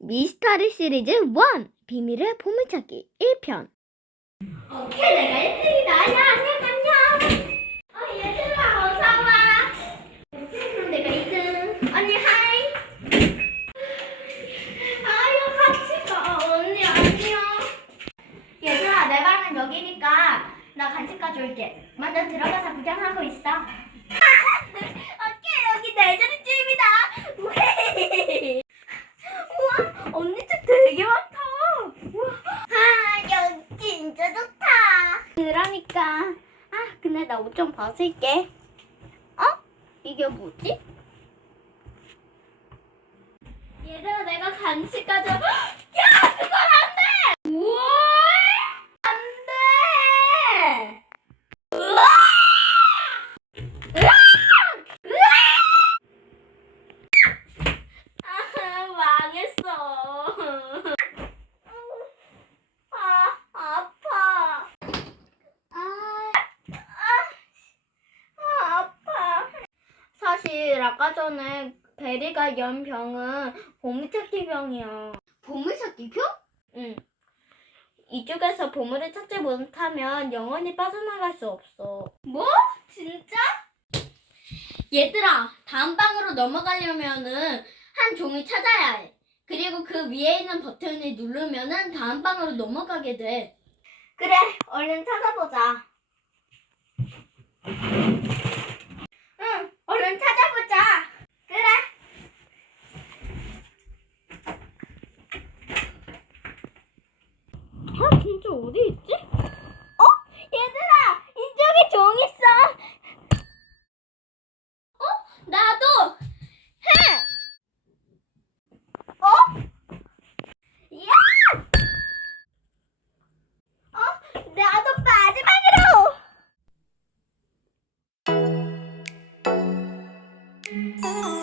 미스터리 시리즈 1 비밀의 보물찾기 1편. 오케이 내가 1등이다. 야 안녕 안녕. 어 얘들아 어서와. 그럼 내가 2등. 언니 하이. 아유 같이 가. 언니 안녕. 얘들아 내 방은 여기니까 나 간식 가져올게. 먼저 들어가서 구경하고 있어 오케이 여기 내 자리집이다 왜 우와 언니 집 되게 많다 우와 아 여기 진짜 좋다 그러니까 아 근데 나옷 좀 벗을게 어? 이게 뭐지? 얘들아 내가 간식 가져 야 그건 안돼 우와 안돼 우와 으악! 으악! 아 망했어 아 아파 아, 아, 아 아파 사실 아까 전에 베리가 연 병은 보물찾기 병이야 보물찾기 표? 응 이쪽에서 보물을 찾지 못하면 영원히 빠져나갈 수 없어 뭐? 진짜? 얘들아, 다음 방으로 넘어가려면은 한 종을 찾아야 해. 그리고 그 위에 있는 버튼을 누르면은 다음 방으로 넘어가게 돼. 그래, 얼른 찾아보자. 종이 어디 있지? 어? 얘들아 이쪽에 종 있어. 어? 나도. 해. 어? 야! 어? 나도 마지막으로. 음.